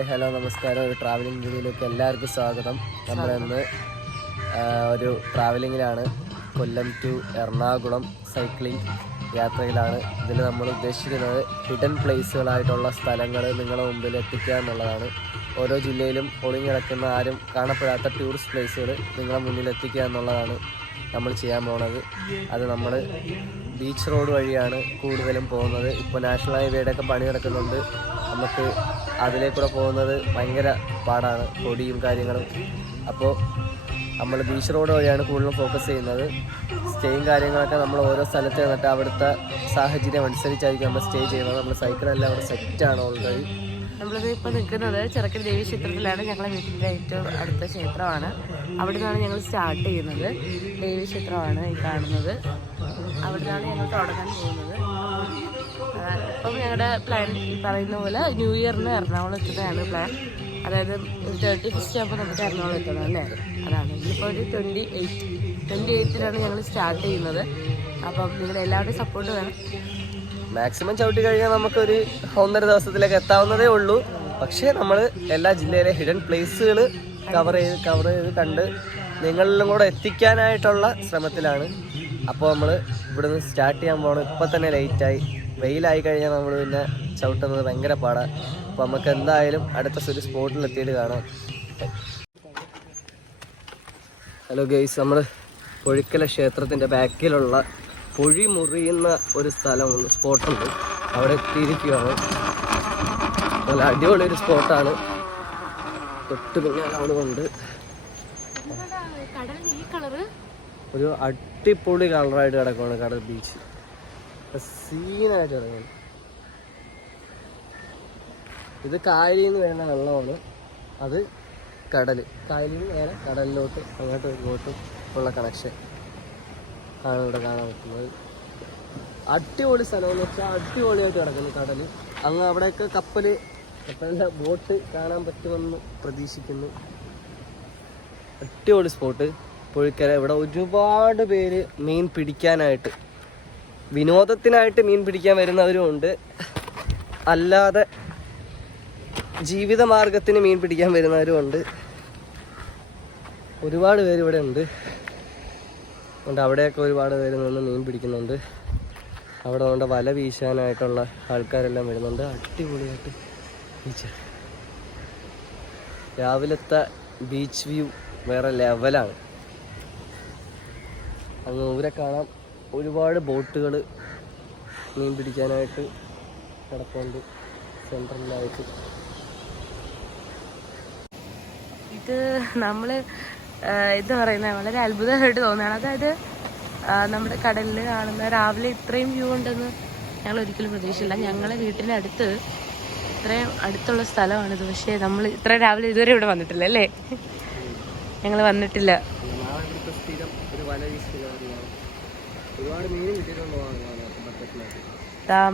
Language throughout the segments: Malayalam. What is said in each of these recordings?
ഹായ് ഹലോ നമസ്കാരം. ഒരു ട്രാവലിംഗ് വീഡിയോയിലേക്ക് എല്ലാവർക്കും സ്വാഗതം. നമ്മളിന്ന് ഒരു ട്രാവലിങ്ങിലാണ്. കൊല്ലം ടു എറണാകുളം സൈക്ലിംഗ് യാത്രയിലാണ്. ഇതിൽ നമ്മൾ ഉദ്ദേശിക്കുന്നത് ഹിഡൻ പ്ലേസുകളായിട്ടുള്ള സ്ഥലങ്ങൾ നിങ്ങളുടെ മുമ്പിൽ എത്തിക്കുക എന്നുള്ളതാണ്. ഓരോ ജില്ലയിലും ഒളിഞ്ഞിടക്കുന്ന ആരും കാണപ്പെടാത്ത ടൂറിസ്റ്റ് പ്ലേസുകൾ നിങ്ങളുടെ മുന്നിൽ എത്തിക്കുക എന്നുള്ളതാണ് നമ്മൾ ചെയ്യാൻ പോകുന്നത്. അത് നമ്മൾ ബീച്ച് റോഡ് വഴിയാണ് കൂടുതലും പോകുന്നത്. ഇപ്പോൾ നാഷണൽ ഹൈവേയുടെ ഒക്കെ പണി നടക്കുന്നുണ്ട്. നമുക്ക് അതിലേക്കൂടെ പോകുന്നത് ഭയങ്കര പാടാണ്, പൊടിയും കാര്യങ്ങളും. അപ്പോൾ നമ്മൾ ബീച്ച് റോഡ് വഴിയാണ് കൂടുതലും ഫോക്കസ് ചെയ്യുന്നത്. സ്റ്റേയും കാര്യങ്ങളൊക്കെ നമ്മൾ ഓരോ സ്ഥലത്ത് നിന്നിട്ട് അവിടുത്തെ സാഹചര്യം അനുസരിച്ചായിരിക്കും നമ്മൾ സ്റ്റേ ചെയ്യുന്നത്. നമ്മൾ സൈക്കിളെല്ലാം അവിടെ സെറ്റാണ് ഓൾറെഡി. നമ്മളിത് ഇപ്പോൾ നിൽക്കുന്നത് ചിറക്കൽ ദേവി ക്ഷേത്രത്തിലാണ്. ഞങ്ങളുടെ വീട്ടിൻ്റെ ഏറ്റവും അടുത്ത ക്ഷേത്രമാണ്. അവിടെ നിന്നാണ് ഞങ്ങൾ സ്റ്റാർട്ട് ചെയ്യുന്നത്. ദേവി ക്ഷേത്രമാണ് ഈ കാണുന്നത്. അവിടെ നിന്നാണ് ഞങ്ങൾ തുടങ്ങാൻ പോകുന്നത്. ഇപ്പം ഞങ്ങളുടെ പ്ലാൻ പറയുന്ന പോലെ ന്യൂ ഇയറിന് എറണാകുളം എത്തുന്നതാണ് പ്ലാൻ. അതായത് 31st ആകുമ്പോൾ നമുക്ക് എറണാകുളം എത്തണം അല്ലേ? അതാണ്. ഇതിപ്പോൾ ഒരു 28th ഞങ്ങൾ സ്റ്റാർട്ട് ചെയ്യുന്നത്. അപ്പം നിങ്ങളുടെ എല്ലാവരുടെയും സപ്പോർട്ട് വേണം. മാക്സിമം ചവിട്ടി കഴിഞ്ഞാൽ നമുക്കൊരു 1.5 ദിവസത്തിലേക്ക് എത്താവുന്നതേ ഉള്ളൂ. പക്ഷേ നമ്മൾ എല്ലാ ജില്ലയിലെ ഹിഡൻ പ്ലേസുകൾ കവർ ചെയ്ത് കണ്ട് നിങ്ങളിലും കൂടെ എത്തിക്കാനായിട്ടുള്ള ശ്രമത്തിലാണ്. അപ്പോൾ നമ്മൾ ഇവിടുന്ന് സ്റ്റാർട്ട് ചെയ്യാൻ പോകണം. ഇപ്പം തന്നെ ലേറ്റായി, വെയിലായി കഴിഞ്ഞാൽ നമ്മൾ പിന്നെ ചവിട്ടുന്നത് ഭയങ്കര പാടാണ്. അപ്പോൾ നമുക്ക് എന്തായാലും അടുത്ത ഒരു സ്പോട്ടിൽ എത്തിയിട്ട് കാണാം. ഹലോ ഗെയ്സ്, നമ്മൾ പൊഴിക്കല ക്ഷേത്രത്തിൻ്റെ ബാക്കിലുള്ള പൊഴി മുറിയുന്ന ഒരു സ്ഥലമുണ്ട്, സ്പോട്ടുണ്ട്. അവിടെ എത്തിയിരിക്കുകയാണ്. നല്ല അടിപൊളി ഒരു സ്പോട്ടാണ്. തൊട്ട് പിന്നാലെ അവിടെ കൊണ്ട് ഒരു അടിപൊളി കളറായിട്ട് കിടക്കുകയാണ് കടൽ ബീച്ച്. സീനായിട്ട് ഇറങ്ങുന്നു. ഇത് കായലിൽ നിന്ന് വരുന്ന വെള്ളമാണ്. അത് കായലിൽ നിന്ന് നേരെ കടലിലോട്ട് അങ്ങോട്ടും ഇങ്ങോട്ടും ഉള്ള കണക്ഷൻ ആണ് ഇവിടെ കാണാൻ പറ്റുന്നത്. അടിപൊളി സ്ഥലമെന്ന് വെച്ചാൽ അടിപൊളിയായിട്ട് കിടക്കുന്നു കടൽ. അങ്ങ് അവിടെയൊക്കെ കപ്പലിൻ്റെ ബോട്ട് കാണാൻ പറ്റുമെന്ന് പ്രതീക്ഷിക്കുന്നു. അടിപൊളി സ്പോട്ട് പൊഴിക്കര. ഇവിടെ ഒരുപാട് പേര് മീൻ പിടിക്കാനായിട്ട്, വിനോദത്തിനായിട്ട് മീൻ പിടിക്കാൻ വരുന്നവരും ഉണ്ട്, അല്ലാതെ ജീവിതമാർഗത്തിന് മീൻ പിടിക്കാൻ വരുന്നവരും ഉണ്ട്. ഒരുപാട് പേര് ഇവിടെ ഉണ്ട്. അതുകൊണ്ട് അവിടെയൊക്കെ ഒരുപാട് പേര് നിന്ന് മീൻ പിടിക്കുന്നുണ്ട്. അവിടെ കൊണ്ട് വല വീശാനായിട്ടുള്ള ആൾക്കാരെല്ലാം വരുന്നുണ്ട്. അടിപൊളിയായിട്ട് ബീച്ച്. രാവിലത്തെ ബീച്ച് വ്യൂ വേറെ ലെവലാണ്. അങ്ങ് ദൂരെ കാണാം ഒരുപാട് ബോട്ടുകൾ മീൻ പിടിക്കാനായിട്ട് കിടപ്പുണ്ട് സെൻട്രലിലായിട്ട്. ഇത് നമ്മൾ എന്താ പറയുന്നത്, വളരെ അത്ഭുതമായിട്ട് തോന്നുകയാണ്. അതായത് നമ്മുടെ കടലിൽ കാണുന്ന രാവിലെ ഇത്രയും വ്യൂ ഉണ്ടെന്ന് ഞങ്ങൾ ഒരിക്കലും പ്രതീക്ഷിച്ചില്ല. ഞങ്ങളെ വീട്ടിൻ്റെ അടുത്ത് ഇത്രയും അടുത്തുള്ള സ്ഥലമാണിത്. പക്ഷേ നമ്മൾ ഇത്ര രാവിലെ ഇതുവരെ ഇവിടെ വന്നിട്ടില്ല അല്ലേ? ഞങ്ങൾ വന്നിട്ടില്ല.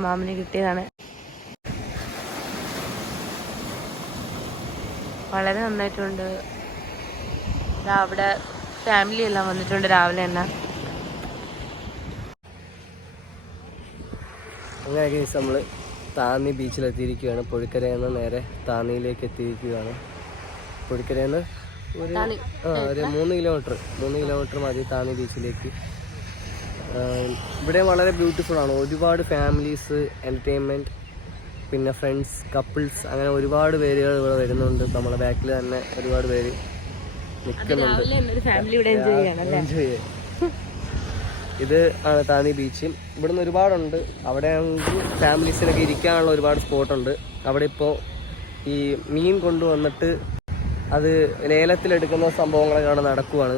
മാമിന് കിട്ടിയതാണ്. വളരെ നന്നായിട്ടുണ്ട്. അവിടെ ഫാമിലി എല്ലാം വന്നിട്ടുണ്ട് രാവിലെ തന്നെ. അങ്ങനെ കേസ് നമ്മൾ താന്നി ബീച്ചിലെത്തിയിരിക്കുകയാണ്. പൊഴിക്കരയിൽ നിന്ന് നേരെ താന്നിയിലേക്ക് എത്തിയിരിക്കുകയാണ്. പൊഴിക്കരയിൽ നിന്ന് ഒരു 3 കിലോമീറ്റർ മതി താന്നി ബീച്ചിലേക്ക്. ഇവിടെ വളരെ ബ്യൂട്ടിഫുൾ ആണ്. ഒരുപാട് ഫാമിലീസ്, എൻ്റർടൈൻമെൻറ്റ്, പിന്നെ ഫ്രണ്ട്സ്, കപ്പിൾസ്, അങ്ങനെ ഒരുപാട് പേരുകൾ ഇവിടെ വരുന്നുണ്ട്. നമ്മളെ ബാക്കിൽ തന്നെ ഒരുപാട് പേര് നിൽക്കുന്നുണ്ട്. എൻജോയ് ചെയ്യാൻ. ഇത് ആണ് താന്നി ബീച്ച്. ഇവിടുന്ന് ഒരുപാടുണ്ട്. അവിടെ ആണെങ്കിൽ ഫാമിലീസിനൊക്കെ ഇരിക്കാനുള്ള ഒരുപാട് സ്പോട്ടുണ്ട്. അവിടെ ഇപ്പോൾ ഈ മീൻ കൊണ്ടുവന്നിട്ട് അത് ലേലത്തിലെടുക്കുന്ന സംഭവങ്ങളൊക്കെ അവിടെ നടക്കുവാണ്.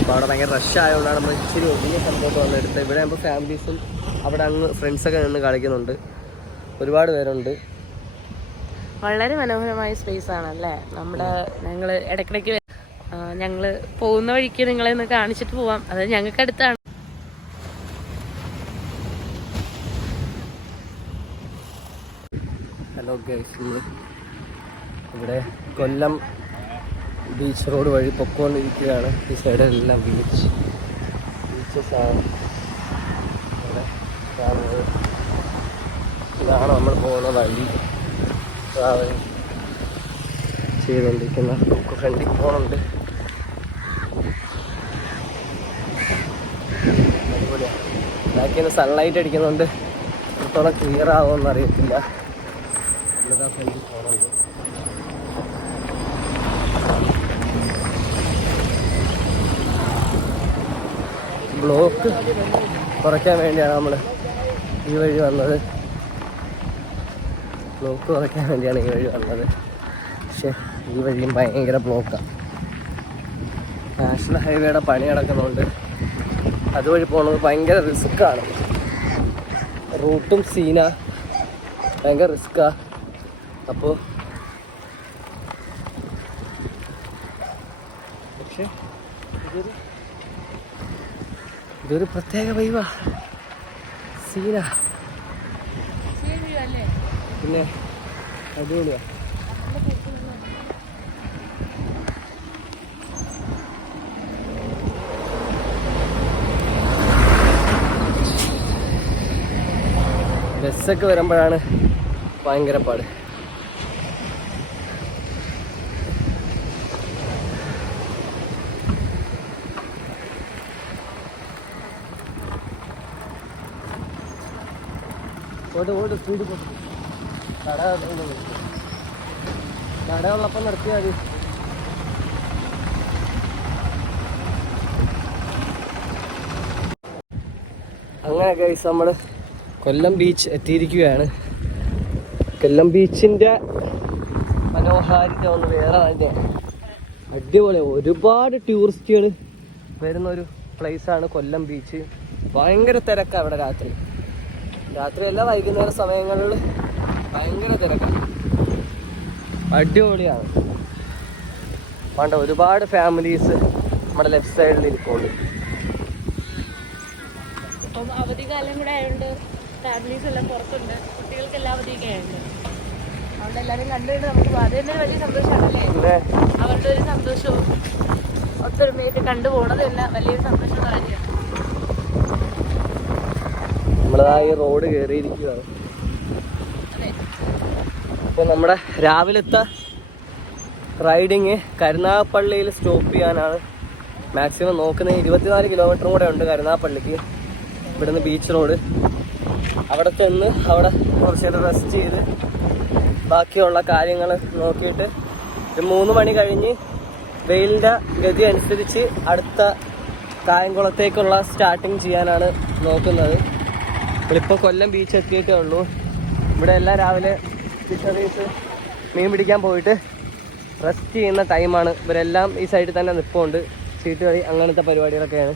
അപ്പോൾ അവിടെ ഭയങ്കര റഷ് ആയതുകൊണ്ടാണ് നമ്മൾ ഇച്ചിരി ഒതുങ്ങിയ സംഭവത്ത് വന്നെടുത്തത്. ഇവിടെ ആകുമ്പോൾ ഫാമിലീസും അവിടെ അങ്ങ് ഫ്രണ്ട്സൊക്കെ നിന്ന് കളിക്കുന്നുണ്ട്. ഒരുപാട് പേരുണ്ട്. വളരെ മനോഹരമായ സ്പേസ് ആണല്ലേ. ഞങ്ങൾ ഇടയ്ക്കിടയ്ക്ക് ഞങ്ങൾ പോകുന്ന വഴിക്ക് നിങ്ങളെ ഒന്ന് കാണിച്ചിട്ട് പോവാം. അത് ഞങ്ങൾക്ക് അടുത്താണ്. ഹലോ ഗൈസ്, ഇവിടെ കൊല്ലം ബീച്ച് റോഡ് വഴി പൊക്കോണ്ടിരിക്കുകയാണ്. ഈ സൈഡിലെല്ലാം ബീച്ചസാണ് ഇവിടെ കാണുന്നത്. ഇതാണ് നമ്മൾ പോകുന്ന വഴി. ചെയ്തുകൊണ്ടിരിക്കുന്ന നമുക്ക് ഫ്രണ്ടിൽ പോകുന്നുണ്ട്. അടിപൊളിയാണ്. ബാക്കിൽ നിന്ന് സൺലൈറ്റ് അടിക്കുന്നുണ്ട്. എത്രത്തോളം ക്ലിയർ ആവുമെന്ന് അറിയത്തില്ല. നമ്മളിതാ ഫ്രണ്ടിൽ പോകുന്നുണ്ട്. ബ്ലോക്ക് കുറയ്ക്കാൻ വേണ്ടിയാണ് നമ്മൾ ഈ വഴി വന്നത്. ബ്ലോക്ക് കുറയ്ക്കാൻ വേണ്ടിയാണ് ഈ വഴി വന്നത്. പക്ഷെ ഈ വഴിയും ഭയങ്കര ബ്ലോക്കാണ്. നാഷണൽ ഹൈവേയുടെ പണി നടക്കുന്നുണ്ട്. അതുവഴി പോകുന്നത് ഭയങ്കര റിസ്ക്കാണ്. റൂട്ടും സീന ഭയങ്കര റിസ്ക്കാണ്. അപ്പോൾ പക്ഷെ ഇതൊരു പ്രത്യേക വൈവാ. സീന പിന്നെ അടിപൊളിയാ. ബസ്സൊക്കെ വരുമ്പോഴാണ് ഭയങ്കര പാട്. ഓട് സ്പീഡ് പോകും. കടയുള്ളപ്പം നിർത്തിയാൽ മതി. അങ്ങനെ ഗൈസ് നമ്മൾ കൊല്ലം ബീച്ച് എത്തിയിരിക്കുകയാണ്. കൊല്ലം ബീച്ചിൻ്റെ മനോഹാരിത ഒന്ന് വേറെ തന്നെയാണ്. അടിപൊളി. ഒരുപാട് ടൂറിസ്റ്റുകൾ വരുന്നൊരു പ്ലേസാണ് കൊല്ലം ബീച്ച്. ഭയങ്കര തിരക്കാണ് അവിടെ രാത്രിയല്ല വൈകുന്നേര സമയങ്ങളിൽ ഭയങ്കര തിരക്കാണ്. അടിപൊളിയാണ്. വേണ്ട ഒരുപാട് ഫാമിലീസ് നമ്മുടെ ലെഫ്റ്റ് സൈഡിൽ ഇരിക്കുന്നുണ്ട്. ഇപ്പം അവധിക്കാലം കൂടെ ആയതുകൊണ്ട് ഫാമിലീസ് എല്ലാം പുറത്തുണ്ട്. കുട്ടികൾക്കെല്ലാം അവധിയൊക്കെ ആയതുകൊണ്ട് അവിടെ എല്ലാവരും കണ്ടുകൊണ്ട് നമുക്ക് അത് തന്നെ വലിയ സന്തോഷമാണല്ലേ. അവരുടെ ഒരു സന്തോഷവും ഒത്തൊരുമയൊക്കെ കണ്ടുപോകണത് തന്നെ വലിയൊരു സന്തോഷം കാര്യമാണ്. നമ്മളതാ ഈ റോഡ് കയറിയിരിക്കുകയാണ്. അപ്പോൾ നമ്മുടെ രാവിലത്തെ റൈഡിങ് കരുനാഗപ്പള്ളിയിൽ സ്റ്റോപ്പ് ചെയ്യാനാണ് മാക്സിമം നോക്കുന്നത്. 24 കിലോമീറ്ററും കൂടെ ഉണ്ട് കരുനാഗപ്പള്ളിക്ക് ഇവിടുന്ന് ബീച്ച് റോഡ്. അവിടെ ചെന്ന് അവിടെ കുറച്ച് നേരം റെസ്റ്റ് ചെയ്ത് ബാക്കിയുള്ള കാര്യങ്ങൾ നോക്കിയിട്ട് ഒരു 3 മണി കഴിഞ്ഞ് വെയിലിൻ്റെ ഗതി അനുസരിച്ച് അടുത്ത കായംകുളത്തേക്കുള്ള സ്റ്റാർട്ടിങ് ചെയ്യാനാണ് നോക്കുന്നത്. നമ്മളിപ്പോൾ കൊല്ലം ബീച്ച് എത്തിയിട്ടേ ഉള്ളൂ. ഇവിടെ എല്ലാം രാവിലെ ഫിഷറീസ് മീൻ പിടിക്കാൻ പോയിട്ട് റെസ്റ്റ് ചെയ്യുന്ന ടൈമാണ്. ഇവരെല്ലാം ഈ സൈഡിൽ തന്നെ നിൽപ്പുണ്ട്. സീറ്റ് കളി അങ്ങനത്തെ പരിപാടികളൊക്കെയാണ്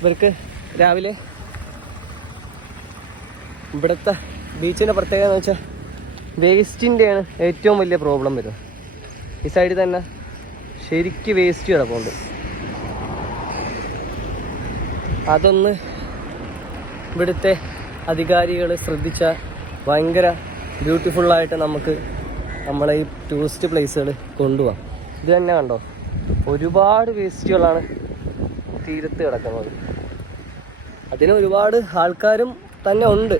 ഇവർക്ക് രാവിലെ. ഇവിടുത്തെ ബീച്ചിൻ്റെ പ്രത്യേകത എന്ന് വെച്ചാൽ വേസ്റ്റിൻ്റെയാണ് ഏറ്റവും വലിയ പ്രോബ്ലം വരുന്നത്. ഈ സൈഡിൽ തന്നെ ശരിക്ക് വേസ്റ്റ് കിടപ്പുണ്ട്. അതൊന്ന് ഇവിടുത്തെ അധികാരികൾ ശ്രദ്ധിച്ചാൽ ഭയങ്കര ബ്യൂട്ടിഫുള്ളായിട്ട് നമുക്ക് നമ്മളെ ഈ ടൂറിസ്റ്റ് പ്ലേസുകൾ കൊണ്ടുപോകാം. ഇത് തന്നെ കണ്ടോ, ഒരുപാട് വേസ്റ്റുകളാണ് തീരത്ത് കിടക്കുന്നത്. അതിന് ഒരുപാട് ആൾക്കാരും തന്നെ ഉണ്ട്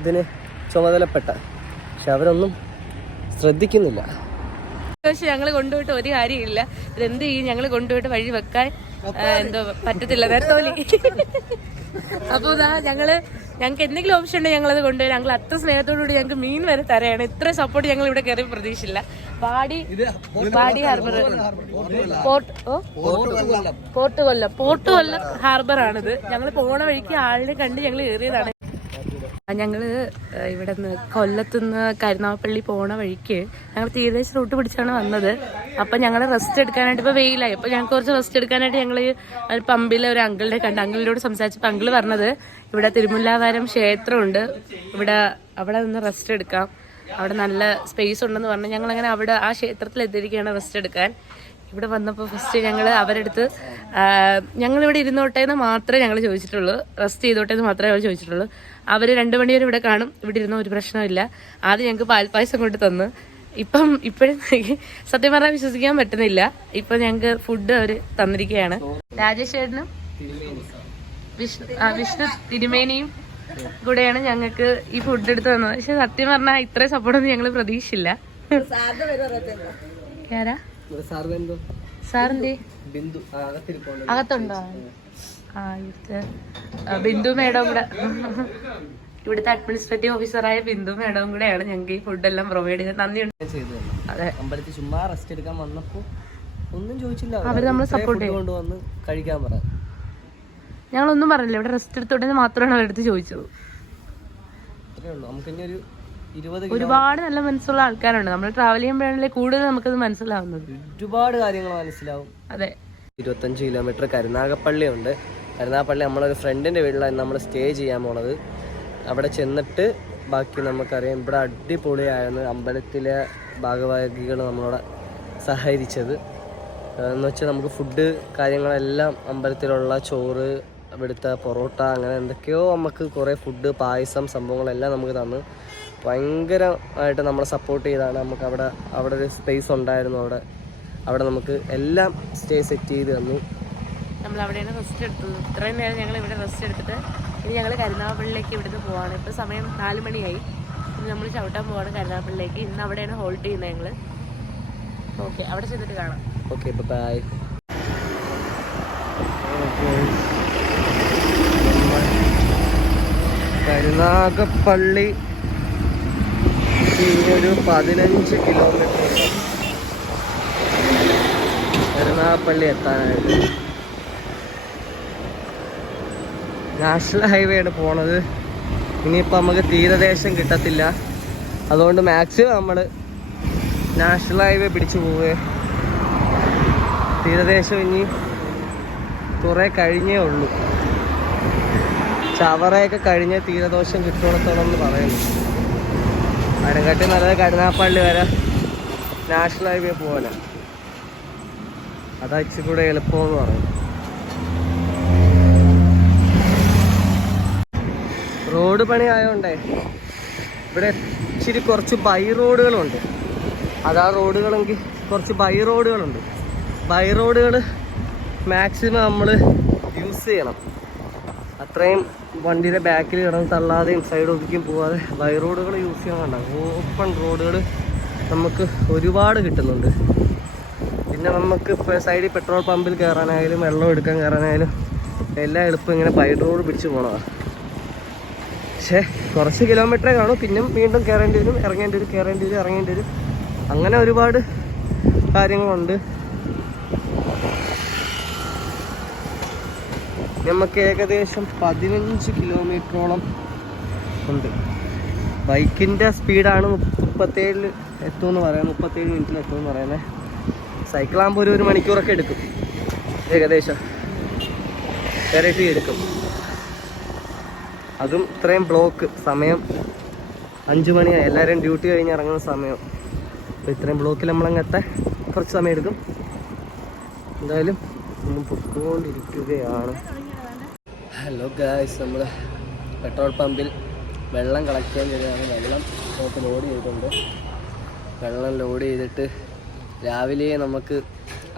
ഇതിന് ചുമതലപ്പെട്ട, പക്ഷെ അവരൊന്നും ശ്രദ്ധിക്കുന്നില്ല. പക്ഷെ ഞങ്ങൾ കൊണ്ടുപോയിട്ട് ഒരു കാര്യമില്ല. ഇതെന്ത് ചെയ്യും, ഞങ്ങൾ കൊണ്ടുപോയിട്ട് വഴി വെക്കാൻ എന്തോ പറ്റത്തില്ല നേരത്തോലി. അപ്പോൾ ഞങ്ങൾക്ക് എന്തെങ്കിലും ഓപ്ഷൻ ഉണ്ടെങ്കിൽ ഞങ്ങളത് കൊണ്ടുപോയി. ഞങ്ങൾ അത്ര സ്നേഹത്തോടുകൂടി ഞങ്ങൾക്ക് മീൻ വരെ തരാണ്. ഇത്ര സപ്പോർട്ട് ഞങ്ങൾ ഇവിടെ കയറി പ്രതീക്ഷിച്ചില്ല. പാടി ഹാർബർ, പോർട്ട് കൊല്ലം ഹാർബറാണിത്. ഞങ്ങൾ പോണ വഴിക്ക് ആളിനെ കണ്ട് ഞങ്ങൾ കയറിയതാണ്. ഞങ്ങൾ ഇവിടെ നിന്ന് കൊല്ലത്തുനിന്ന് കരുനാഗപ്പള്ളി പോണ വഴിക്ക് ഞങ്ങൾ തീരദേശ റൂട്ട് പിടിച്ചാണ് വന്നത്. അപ്പം ഞങ്ങൾ റെസ്റ്റ് എടുക്കാനായിട്ട് ഇപ്പോൾ വെയിലായി. അപ്പോൾ ഞങ്ങൾക്ക് കുറച്ച് റെസ്റ്റ് എടുക്കാനായിട്ട് ഞങ്ങൾ പമ്പിലെ ഒരു അങ്കിളിനെ കണ്ട് അങ്കിളിനോട് സംസാരിച്ചപ്പോൾ അങ്കിൾ പറഞ്ഞത് ഇവിടെ തിരുമുല്ലാവാരം ക്ഷേത്രമുണ്ട്, അവിടെ നിന്ന് റെസ്റ്റ് എടുക്കാം, അവിടെ നല്ല സ്പേസ് ഉണ്ടെന്ന് പറഞ്ഞു. ഞങ്ങളങ്ങനെ അവിടെ ആ ക്ഷേത്രത്തിൽ എത്തിയിരിക്കുകയാണ് റെസ്റ്റ് എടുക്കാൻ. ഇവിടെ വന്നപ്പോൾ ഫസ്റ്റ് ഞങ്ങൾ അവരെടുത്ത് ഞങ്ങളിവിടെ ഇരുന്നോട്ടേന്ന് മാത്രമേ ഞങ്ങൾ ചോദിച്ചിട്ടുള്ളൂ, റെസ്റ്റ് ചെയ്തോട്ടേന്ന് മാത്രമേ അവർ ചോദിച്ചിട്ടുള്ളൂ. അവർ 2 മണി വരെ ഇവിടെ കാണും, ഇവിടെ ഇരുന്ന ഒരു പ്രശ്നമില്ല. ആദ്യം ഞങ്ങൾക്ക് പാൽപ്പായസം കൊണ്ട് തന്നു. ഇപ്പോഴും സത്യം പറഞ്ഞാൽ വിശ്വസിക്കാൻ പറ്റുന്നില്ല. ഇപ്പം ഞങ്ങൾക്ക് ഫുഡ് അവർ തന്നിരിക്കുകയാണ്. രാജേഷേട്ടനും വിഷ്ണു തിരുമേനിയും കൂടെയാണ് ഞങ്ങൾക്ക് ഈ ഫുഡ് എടുത്ത് തന്നത്. പക്ഷെ സത്യം പറഞ്ഞാൽ ഇത്രയും സപ്പോർട്ടൊന്നും ഞങ്ങൾ പ്രതീക്ഷിച്ചില്ല. ആരാ സാറിനെന്തോ സാറിന്റെ ബിന്ദു അകത്തിരിപ്പുണ്ട്. അകത്തുണ്ടോ? ആ ഇവിടുത്തെ ബിന്ദു മേഡം കൂടെ, ഇവിടുത്തെ അഡ്മിനിസ്ട്രേറ്റീവ് ഓഫീസറായ ബിന്ദു മേഡം കൂടെയാണ് ഞങ്ങൾക്ക് ഈ ഫുഡെല്ലാം പ്രൊവൈഡ് ചെയ്തത്. നന്ദിയുണ്ട്. ചെയ്തു. അതെ, അമ്പലത്തിൽ ചുമ്മാ റെസ്റ്റ് എടുക്കാൻ വന്നപ്പോ ഒന്നും ചോദിച്ചില്ല. അവര് നമ്മളെ സപ്പോർട്ട് കൊണ്ടുവന്ന് കഴിക്കാൻ പറ. ഞങ്ങളൊന്നും പറഞ്ഞില്ല, ഇവിടെ റെസ്റ്റ് എടുത്തോട്ടെന്ന് മാത്രമാണ് അവരെടുത്ത് ചോദിച്ചത്. അത്രേ ഉള്ളൂ. നമുക്ക് ഇനി ഒരു 20 ഒരുപാട് നല്ല മനസ്സുള്ള ആൾക്കാരുണ്ട്. നമ്മൾ ട്രാവൽ ചെയ്യുമ്പോഴാണല്ലേ കൂടുതൽ നമുക്കത് മനസ്സിലാവുന്നത്. ഒരുപാട് കാര്യങ്ങൾ മനസ്സിലാവും. അതെ, 25 കിലോമീറ്റർ കരുനാഗപ്പള്ളി ഉണ്ട്. കരുനാഗപ്പള്ളി നമ്മളൊരു ഫ്രണ്ടിൻ്റെ വീട്ടിലാണ് നമ്മൾ സ്റ്റേ ചെയ്യാൻ പോണത്. അവിടെ ചെന്നിട്ട് ബാക്കി നമുക്കറിയാം. ഇവിടെ അടിപൊളിയായിരുന്നു അമ്പലത്തിലെ ഭാഗവാഹികൾ നമ്മളോട് സഹകരിച്ചത്. എന്ന് വെച്ചാൽ നമുക്ക് ഫുഡ് കാര്യങ്ങളെല്ലാം അമ്പലത്തിലുള്ള ചോറ്, ഇവിടുത്തെ പൊറോട്ട, അങ്ങനെ എന്തൊക്കെയോ നമുക്ക് കുറേ ഫുഡ്, പായസം സംഭവങ്ങളെല്ലാം നമുക്ക് തന്നു. ഭയങ്കരമായിട്ട് നമ്മളെ സപ്പോർട്ട് ചെയ്താണ്. നമുക്ക് അവിടെ ഒരു സ്പേസ് ഉണ്ടായിരുന്നു. അവിടെ നമുക്ക് എല്ലാം സ്റ്റേ സെറ്റ് ചെയ്ത് തന്നു. നമ്മൾ അവിടെയാണ് റെസ്റ്റ് എടുത്തത്. ഇത്രയും നേരം ഞങ്ങൾ ഇവിടെ റെസ്റ്റ് എടുത്തിട്ട് ഇനി ഞങ്ങൾ കരുനാഗപ്പള്ളിയിലേക്ക് ഇവിടുന്ന് പോവാണ്. ഇപ്പോൾ സമയം 4 മണിയായി. ഇനി നമ്മൾ ചവിട്ടാൻ പോവാണ് കരുനാഗപ്പള്ളിയിലേക്ക്. ഇന്ന് അവിടെയാണ് ഹോൾഡ് ചെയ്യുന്നത് ഞങ്ങൾ. ഓക്കെ, അവിടെ ചെന്നിട്ട് കാണാം. Okay, by. കരുനാഗപ്പള്ളി ഒരു 15 കിലോമീറ്റർ ഉണ്ട് കരുനാഗപ്പള്ളി എത്താനായിട്ട്. നാഷണൽ ഹൈവേ ആണ് പോണത്. ഇനിയിപ്പോൾ നമുക്ക് തീരദേശം കിട്ടത്തില്ല. അതുകൊണ്ട് മാക്സിമം നമ്മൾ നാഷണൽ ഹൈവേ പിടിച്ചു പോവുകയെ. തീരദേശം ഇനി കുറേ കഴിഞ്ഞേ ഉള്ളൂ. ചവറയൊക്കെ കഴിഞ്ഞ് തീരദേശം കിട്ടുന്നിടത്തോളം എന്ന് പറയുന്നു. അതിനെക്കാട്ടി നല്ലത് കരുനാഗപ്പള്ളി വരെ നാഷണൽ ഹൈവേ പോകാനാണ്. അതാ ഇച്ചിരി കൂടെ എളുപ്പമെന്ന് പറയും. റോഡ് പണി ആയതുകൊണ്ടേ ഇവിടെ ഇച്ചിരി കുറച്ച് ബൈ റോഡുകളുണ്ട്. അതാ റോഡുകളെങ്കിൽ കുറച്ച് ബൈ റോഡുകളുണ്ട്. ബൈ റോഡുകൾ മാക്സിമം നമ്മൾ യൂസ് ചെയ്യണം. അത്രയും വണ്ടിയുടെ ബാക്കിൽ കിടന്ന് തള്ളാതെയും സൈഡ് ഒതുക്കിയും പോകാതെ ബൈ റോഡുകൾ യൂസ് ചെയ്യണമെന്നുണ്ടാകും. ഓപ്പൺ റോഡുകൾ നമുക്ക് ഒരുപാട് കിട്ടുന്നുണ്ട്. പിന്നെ നമുക്ക് ഇപ്പോൾ സൈഡിൽ പെട്രോൾ പമ്പിൽ കയറാനായാലും വെള്ളം എടുക്കാൻ കയറാനായാലും എല്ലാം എളുപ്പം ഇങ്ങനെ ബൈ റോഡ് പിടിച്ച് പോകണതാണ്. പക്ഷേ കുറച്ച് കിലോമീറ്ററേ കാണും. പിന്നെ വീണ്ടും കയറേണ്ടി വരും, ഇറങ്ങേണ്ടി വരും, കയറേണ്ടി വരും, ഇറങ്ങേണ്ടി വരും. അങ്ങനെ ഒരുപാട് കാര്യങ്ങളുണ്ട്. നമുക്ക് ഏകദേശം 15 കിലോമീറ്ററോളം ഉണ്ട്. ബൈക്കിൻ്റെ സ്പീഡാണ് 37 എത്തുമെന്ന് പറയാം, 37 മിനിറ്റിൽ എത്തുമെന്ന് പറയുന്നത്. സൈക്കിളാകുമ്പോൾ ഒരു മണിക്കൂറൊക്കെ എടുക്കും ഏകദേശം, ഇരട്ടി എടുക്കും. അതും ഇത്രയും ബ്ലോക്ക്. സമയം 5 മണിയായി, എല്ലാവരും ഡ്യൂട്ടി കഴിഞ്ഞ് ഇറങ്ങുന്ന സമയം. അപ്പോൾ ഇത്രയും ബ്ലോക്കിൽ നമ്മളങ്ങെത്താൻ കുറച്ച് സമയം എടുക്കും. എന്തായാലും നമ്മൾ പൊയ്ക്കൊണ്ടിരിക്കുകയാണ്. ഹലോ ഗായ്സ്, നമ്മൾ പെട്രോൾ പമ്പിൽ വെള്ളം കളക്ട് ചെയ്യാൻ കഴിയാണ്. വെള്ളം നമുക്ക് ലോഡ് ചെയ്തിട്ടുണ്ട്. വെള്ളം ലോഡ് ചെയ്തിട്ട് രാവിലെ നമുക്ക്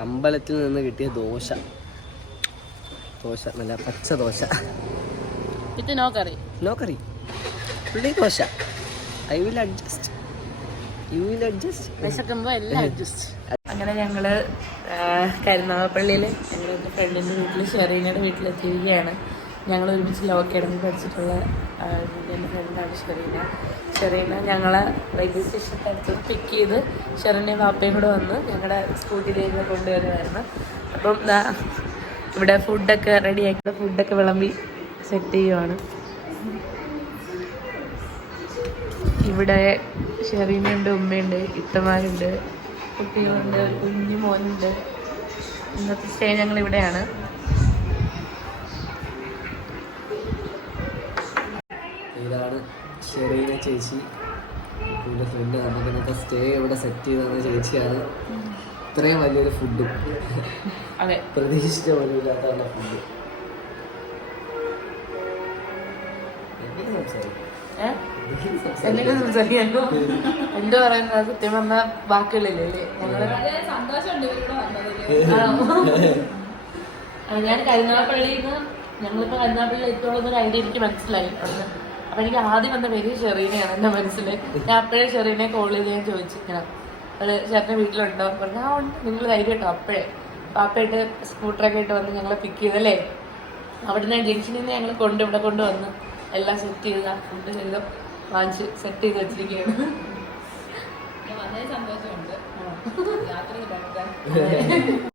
അമ്പലത്തിൽ നിന്ന് കിട്ടിയ ദോശ നല്ല പച്ച ദോശ, നോ കറി പുള്ളി dosa. I will adjust, you will adjust, വിശക്കുമ്പോൾ എല്ലാം അഡ്ജസ്റ്റ്. അങ്ങനെ ഞങ്ങൾ കരുനാഗപ്പള്ളിയിൽ ഞങ്ങളുടെ ഫ്രണ്ടിൻ്റെ വീട്ടിൽ ഷെറീനയുടെ വീട്ടിലെത്തിയിരിക്കുകയാണ്. ഞങ്ങൾ ഒരുമിച്ച് ലോ അക്കാഡമി പഠിച്ചിട്ടുള്ള എൻ്റെ ഫ്രണ്ടാണ് ഷെറീന ഞങ്ങളെ റെയിൽവേ സ്റ്റേഷൻ്റെ അടുത്ത് പിക്ക് ചെയ്ത് ഷെറീനയും വാപ്പയും കൂടെ വന്ന് ഞങ്ങളുടെ സ്കൂട്ടിയിലേക്ക് കൊണ്ടുവരുമായിരുന്നു. അപ്പം ഇവിടെ ഫുഡൊക്കെ റെഡിയാക്കി ഫുഡൊക്കെ വിളമ്പി സെറ്റ് ചെയ്യുവാണ്. ഇവിടെ ഷെറീനയുണ്ട്, ഉമ്മയുണ്ട്, ഇത്തമാരുണ്ട്, കുട്ടികളുണ്ട്, ഒരു കുഞ്ഞു മോനുണ്ട്. ഇന്നത്തെ സ്റ്റേ ഞങ്ങൾ ഇവിടെയാണ്. ഇതാണ് ഷെറീന ചേച്ചി, എൻ്റെ ഫ്രണ്ട്. നമുക്ക് ഇന്നത്തെ സ്റ്റേ ഇവിടെ സെറ്റ് ചെയ്തെന്ന ചേച്ചിയാണ്. ഇത്രയും വലിയൊരു ഫുഡ് അതെ, പ്രതീക്ഷിച്ച പോലും ഇല്ലാത്ത ഫുഡ്. എന്തെങ്കിലും സംസാരിക്കാനോ എന്തോ പറയുന്നത് സത്യം പറഞ്ഞ വാക്കുകളില്ലേ ഞങ്ങള്. ഞാൻ കരുനാഗപ്പള്ളിയിൽ നിന്ന് ഞങ്ങളിപ്പോൾ കരുനാഗപ്പള്ളിയിൽ എത്തുള്ളൊരു ഐഡിയ എനിക്ക് മനസ്സിലായി. അപ്പം എനിക്ക് ആദ്യം വന്ന പേര് ഷെറീനയാണ് എൻ്റെ മനസ്സിൽ. ഞാൻ അപ്പോഴേ ഷെറീനെ കോൾ ചെയ്ത് ഞാൻ ചോദിച്ചിരിക്കണം അത് ചേട്ടൻ്റെ വീട്ടിലുണ്ടോ പറഞ്ഞു. ആ ഉണ്ട്, നിങ്ങൾ ധൈര്യമായിട്ടോ. അപ്പോഴേ പാപ്പയായിട്ട് സ്കൂട്ടറൊക്കെ ആയിട്ട് വന്ന് ഞങ്ങളെ പിക്ക് ചെയ്തല്ലേ. അവിടുന്ന് ജംഗ്ഷനിൽ നിന്ന് ഞങ്ങൾ ഇവിടെ കൊണ്ടുവന്ന് എല്ലാം സെറ്റ് ചെയ്ത് ഫുഡ് ചെയ്ത് വാങ്ങിച്ച് സെറ്റ് ചെയ്ത് വെച്ചിരിക്കുകയാണ്. വളരെ സന്തോഷമുണ്ട് യാത്ര തുടങ്ങാൻ.